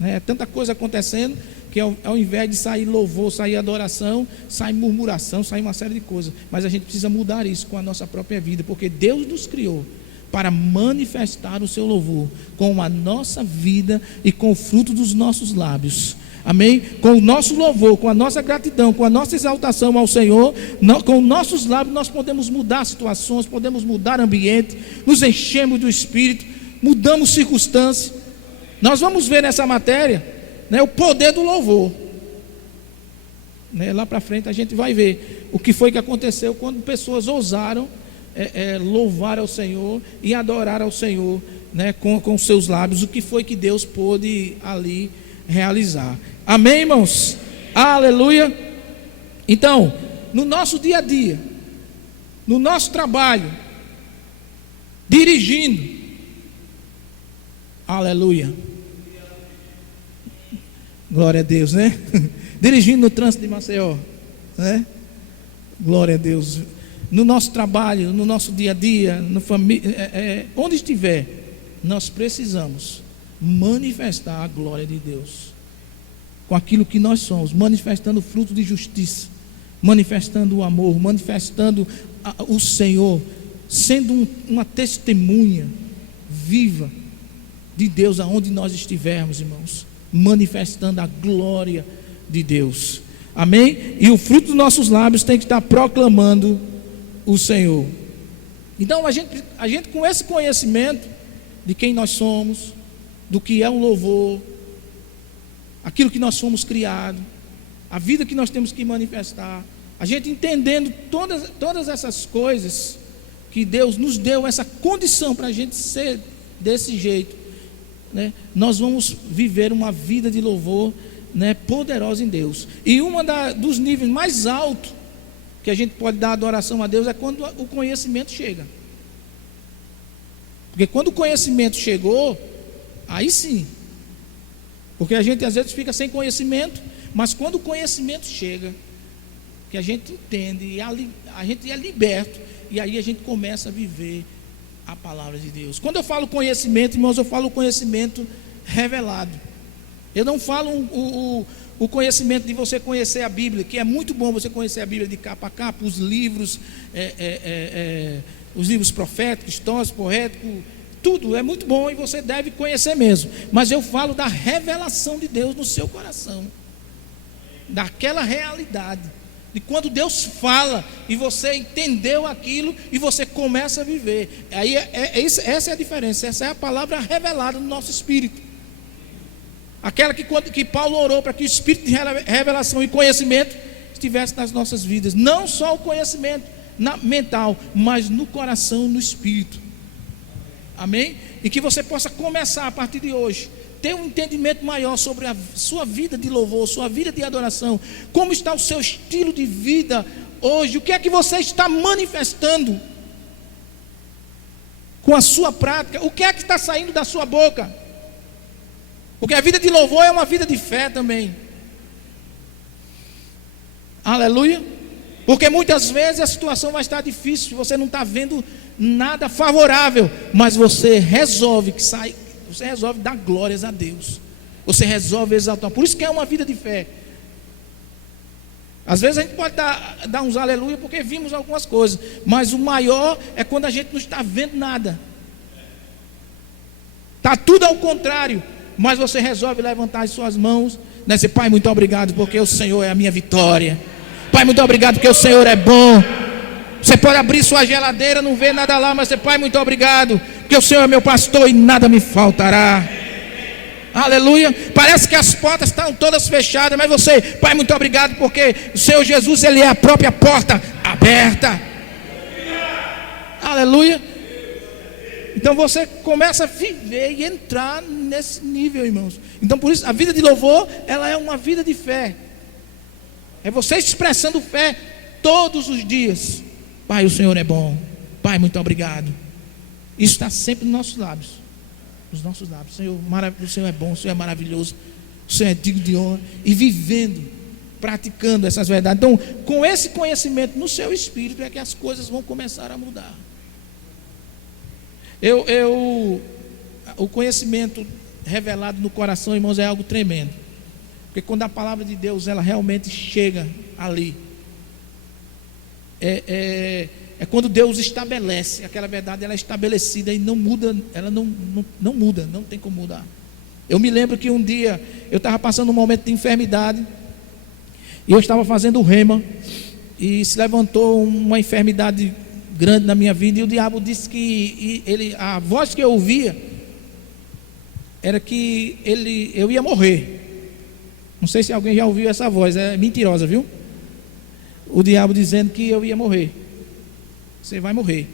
né? É tanta coisa acontecendo que ao invés de sair louvor, sair adoração, sai murmuração, sai uma série de coisas. Mas a gente precisa mudar isso com a nossa própria vida, porque Deus nos criou para manifestar o seu louvor com a nossa vida e com o fruto dos nossos lábios. Amém? Com o nosso louvor, com a nossa gratidão, com a nossa exaltação ao Senhor, com os nossos lábios nós podemos mudar situações, podemos mudar ambiente, nos enchemos do Espírito, mudamos circunstâncias. Nós vamos ver nessa matéria, né, o poder do louvor. Né, lá para frente a gente vai ver o que foi que aconteceu quando pessoas ousaram louvar ao Senhor e adorar ao Senhor, né, com seus lábios, o que foi que Deus pôde ali realizar. Amém, irmãos? Aleluia. Então, no nosso dia a dia, no nosso trabalho, dirigindo, aleluia, glória a Deus, né? Dirigindo no trânsito de Maceió, né? Glória a Deus. No nosso trabalho, no nosso dia a dia, onde estiver, nós precisamos manifestar a glória de Deus com aquilo que nós somos, manifestando o fruto de justiça, manifestando o amor, manifestando o Senhor, sendo uma testemunha viva de Deus aonde nós estivermos, irmãos, manifestando a glória de Deus. Amém? E o fruto dos nossos lábios tem que estar proclamando o Senhor. Então a gente com esse conhecimento de quem nós somos, do que é o louvor, aquilo que nós fomos criados, a vida que nós temos que manifestar, a gente entendendo todas essas coisas, que Deus nos deu essa condição para a gente ser desse jeito, né? Nós vamos viver uma vida de louvor, né, poderosa em Deus. E dos níveis mais altos que a gente pode dar adoração a Deus é quando o conhecimento chega. Porque quando o conhecimento chegou, aí sim. Porque a gente às vezes fica sem conhecimento, mas quando o conhecimento chega, que a gente entende, e a gente é liberto, e aí a gente começa a viver a palavra de Deus. Quando eu falo conhecimento, irmãos, eu falo conhecimento revelado. Eu não falo o conhecimento de você conhecer a Bíblia, que é muito bom você conhecer a Bíblia de capa a capa, os livros proféticos, históricos, poéticos, tudo é muito bom e você deve conhecer mesmo. Mas eu falo da revelação de Deus no seu coração, daquela realidade, de quando Deus fala e você entendeu aquilo e você começa a viver. Aí essa é a diferença, essa é a palavra revelada no nosso espírito. Aquela que Paulo orou para que o espírito de revelação e conhecimento estivesse nas nossas vidas. Não só o conhecimento mental, mas no coração, no espírito. Amém? E que você possa começar a partir de hoje, ter um entendimento maior sobre a sua vida de louvor, sua vida de adoração. Como está o seu estilo de vida hoje? O que é que você está manifestando com a sua prática? O que é que está saindo da sua boca? Porque a vida de louvor é uma vida de fé também. Aleluia. Porque muitas vezes a situação vai estar difícil, você não está vendo nada favorável, mas você resolve dar glórias a Deus. Você resolve exaltar. Por isso que é uma vida de fé. Às vezes a gente pode dar uns aleluia porque vimos algumas coisas, mas o maior é quando a gente não está vendo nada. Está tudo ao contrário. Mas você resolve levantar as suas mãos, né? Dizer, Pai, muito obrigado porque o Senhor é a minha vitória. Pai, muito obrigado porque o Senhor é bom. Você pode abrir sua geladeira, não vê nada lá, mas dizer, Pai, muito obrigado porque o Senhor é meu pastor e nada me faltará. Aleluia. Parece que as portas estão todas fechadas, mas você, Pai, muito obrigado porque o Senhor Jesus, Ele é a própria porta aberta. Aleluia. Então você começa a viver e entrar nesse nível, irmãos. Então por isso a vida de louvor, ela é uma vida de fé. É você expressando fé todos os dias. Pai, o Senhor é bom. Pai, muito obrigado. Isso está sempre nos nossos lábios. Nos nossos lábios. O Senhor é bom, o Senhor é maravilhoso. O Senhor é digno de honra. E vivendo, praticando essas verdades. Então, com esse conhecimento no seu espírito é que as coisas vão começar a mudar. O conhecimento revelado no coração, irmãos, é algo tremendo. Porque quando a palavra de Deus ela realmente chega ali, é quando Deus estabelece aquela verdade, ela é estabelecida e não muda, ela não muda, não tem como mudar. Eu me lembro que um dia eu estava passando um momento de enfermidade e eu estava fazendo o rema e se levantou uma enfermidade grande na minha vida, e o diabo disse que a voz que eu ouvia era que eu ia morrer. Não sei se alguém já ouviu essa voz, é mentirosa, viu? O diabo dizendo que eu ia morrer. Você vai morrer.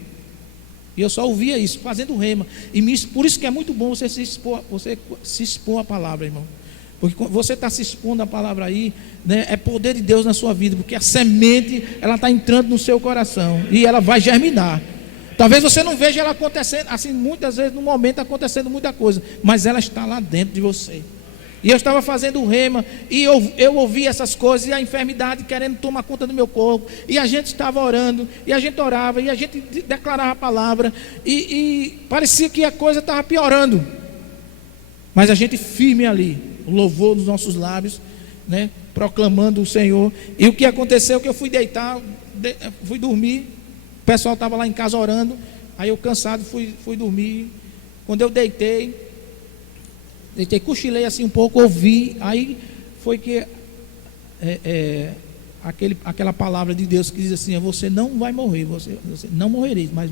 E eu só ouvia isso, fazendo rema. E por isso que é muito bom você se expor à palavra, irmão. Porque você está se expondo à palavra aí, né, é poder de Deus na sua vida. Porque a semente, ela está entrando no seu coração. E ela vai germinar. Talvez você não veja ela acontecendo, assim, muitas vezes no momento acontecendo muita coisa. Mas ela está lá dentro de você. E eu estava fazendo rema, e eu ouvi essas coisas, e a enfermidade querendo tomar conta do meu corpo, e a gente estava orando, e a gente orava, e a gente declarava a palavra, e parecia que a coisa estava piorando, mas a gente firme ali, o louvor nos nossos lábios, né, proclamando o Senhor. E o que aconteceu, que eu fui deitar, fui dormir, o pessoal estava lá em casa orando, aí eu cansado fui dormir. Quando eu deitei, cochilei assim um pouco, ouvi, aí foi que aquela palavra de Deus que diz assim: você não vai morrer, você não morrereis, mas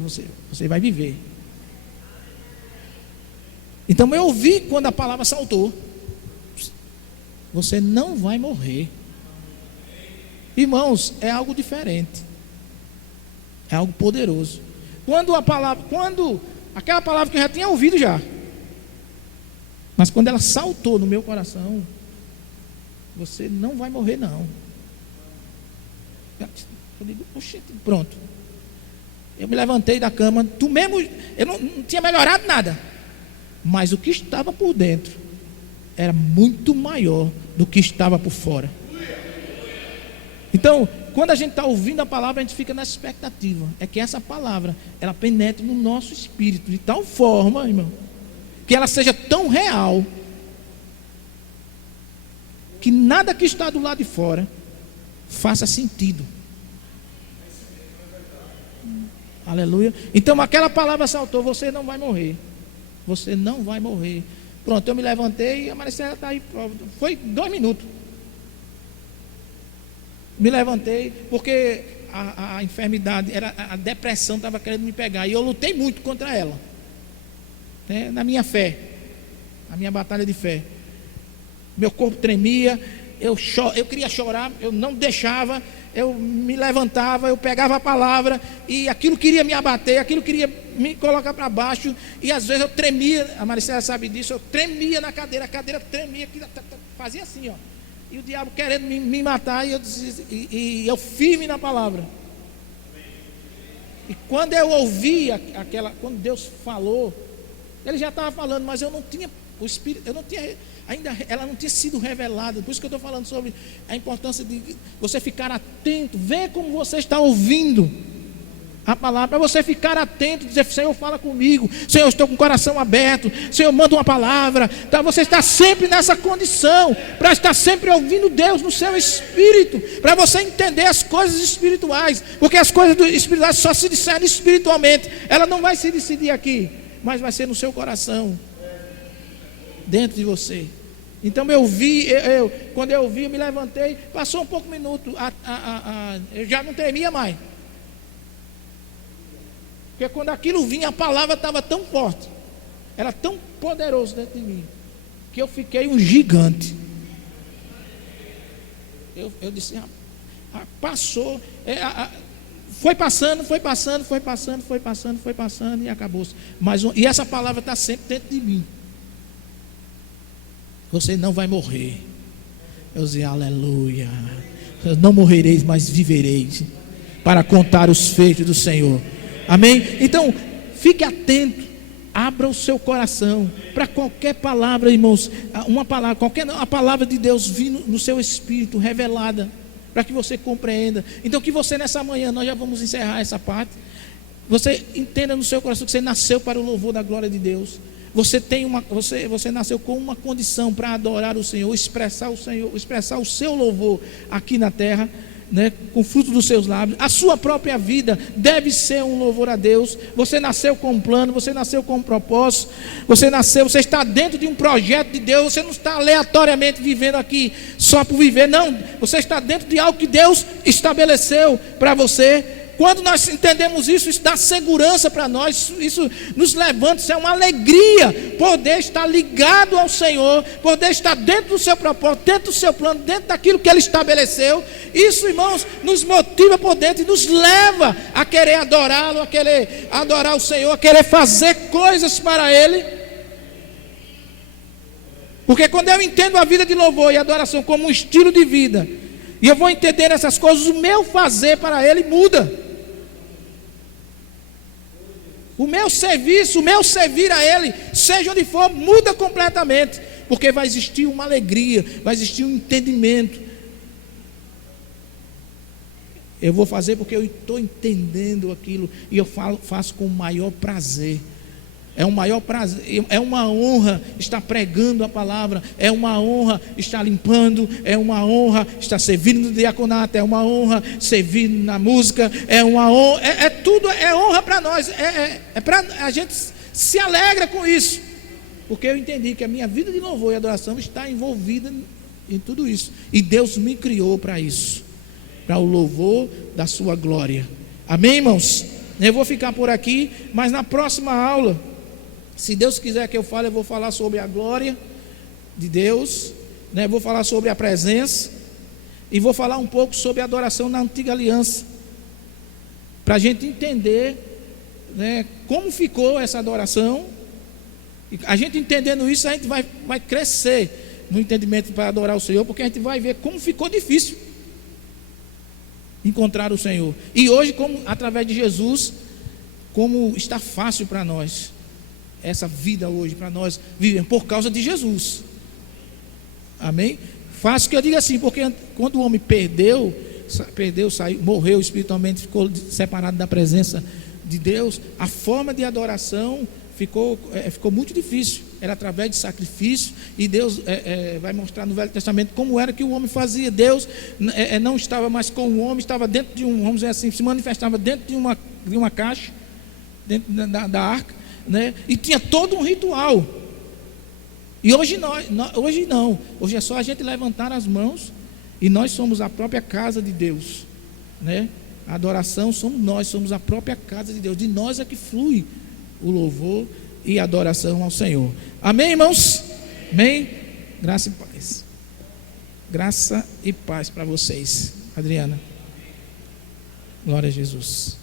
você vai viver. Então eu ouvi quando a palavra saltou: você não vai morrer. Irmãos, é algo diferente, é algo poderoso. Quando aquela palavra que eu já tinha ouvido já, mas quando ela saltou no meu coração: você não vai morrer não. Eu digo: oxe, pronto. Eu me levantei da cama, eu não tinha melhorado nada, mas o que estava por dentro era muito maior do que estava por fora. Então, quando a gente está ouvindo a palavra, a gente fica nessa expectativa, é que essa palavra, ela penetre no nosso espírito de tal forma, irmão, que ela seja tão real, que nada que está do lado de fora faça sentido. Aleluia. Então aquela palavra saltou: você não vai morrer. Você não vai morrer. Pronto, eu me levantei e a Maricela está aí. Foi 2 minutos. Me levantei, porque a enfermidade, a depressão estava querendo me pegar. E eu lutei muito contra ela, né, na minha fé, a minha batalha de fé. Meu corpo tremia, eu queria chorar, eu não deixava. Eu me levantava, eu pegava a palavra, e aquilo queria me abater, aquilo queria me colocar para baixo, e às vezes eu tremia. A Maricela sabe disso, eu tremia na cadeira, a cadeira tremia, fazia assim, ó, e o diabo querendo me matar, e eu firme na palavra. E quando eu ouvia quando Deus falou, Ele já estava falando, mas eu não tinha o Espírito, eu não tinha ainda, ela não tinha sido revelada. Por isso que eu estou falando sobre a importância de você ficar atento, ver como você está ouvindo a palavra, para você ficar atento, dizer: Senhor, fala comigo, Senhor, eu estou com o coração aberto, Senhor, manda uma palavra. Então você está sempre nessa condição, para estar sempre ouvindo Deus no seu espírito, para você entender as coisas espirituais, porque as coisas espirituais só se discernem espiritualmente. Ela não vai se decidir aqui, mas vai ser no seu coração, dentro de você. Então quando eu vi, eu me levantei, passou um pouco minuto, eu já não tremia mais, porque quando aquilo vinha, a palavra estava tão forte, era tão poderoso dentro de mim, que eu fiquei um gigante. Eu disse: passou, foi passando e acabou-se. E essa palavra está sempre dentro de mim: você não vai morrer. Eu disse: aleluia. Não morrereis, mas vivereis, para contar os feitos do Senhor. Amém? Então, fique atento, abra o seu coração para qualquer palavra, irmãos, a palavra de Deus vindo no seu espírito, revelada, para que você compreenda. Então, que você nessa manhã, nós já vamos encerrar essa parte, você entenda no seu coração que você nasceu para o louvor da glória de Deus. Você nasceu com uma condição para adorar o Senhor, expressar o seu louvor aqui na terra, né, com fruto dos seus lábios. A sua própria vida deve ser um louvor a Deus. Você nasceu com um plano, você nasceu com um propósito, você está dentro de um projeto de Deus. Você não está aleatoriamente vivendo aqui só por viver, não. Você está dentro de algo que Deus estabeleceu para você, quando nós entendemos isso, isso dá segurança para nós, isso nos levanta, isso é uma alegria, poder estar ligado ao Senhor, poder estar dentro do seu propósito, dentro do seu plano, dentro daquilo que Ele estabeleceu. Isso, irmãos, nos motiva por dentro e nos leva a querer adorá-lo, a querer adorar o Senhor, a querer fazer coisas para Ele. Porque quando eu entendo a vida de louvor e adoração como um estilo de vida, e eu vou entender essas coisas, o meu fazer para Ele muda. O meu serviço, o meu servir a Ele, seja onde for, muda completamente. Porque vai existir uma alegria, vai existir um entendimento. Eu vou fazer porque eu estou entendendo aquilo, e eu faço com o maior prazer. É um maior prazer, é uma honra estar pregando a palavra, é uma honra estar limpando, é uma honra estar servindo no diaconato, é uma honra servir na música, é uma honra, tudo é honra para nós, a gente se alegra com isso, porque eu entendi que a minha vida de louvor e adoração está envolvida em tudo isso, e Deus me criou para isso, para o louvor da sua glória. Amém, irmãos? Eu vou ficar por aqui, mas na próxima aula, se Deus quiser que eu fale, eu vou falar sobre a glória de Deus, né? Vou falar sobre a presença, e vou falar um pouco sobre a adoração na antiga aliança, para a gente entender, né, como ficou essa adoração. E a gente entendendo isso, a gente vai crescer no entendimento para adorar o Senhor, porque a gente vai ver como ficou difícil encontrar o Senhor, e hoje, como através de Jesus, como está fácil para nós essa vida hoje, para nós vivemos por causa de Jesus. Amém? Faço que eu diga assim, porque quando o homem perdeu, saiu, morreu espiritualmente, ficou separado da presença de Deus, a forma de adoração ficou muito difícil. Era através de sacrifício, e Deus vai mostrar no Velho Testamento como era que o homem fazia. Deus não estava mais com o homem, estava dentro de vamos dizer assim, se manifestava dentro de uma caixa, dentro da arca, né? E tinha todo um ritual. E hoje hoje não. Hoje é só a gente levantar as mãos, e nós somos a própria casa de Deus, né? A adoração somos nós, somos a própria casa de Deus. De nós é que flui o louvor e a adoração ao Senhor. Amém, irmãos? Amém? Graça e paz. Graça e paz para vocês. Adriana. Glória a Jesus.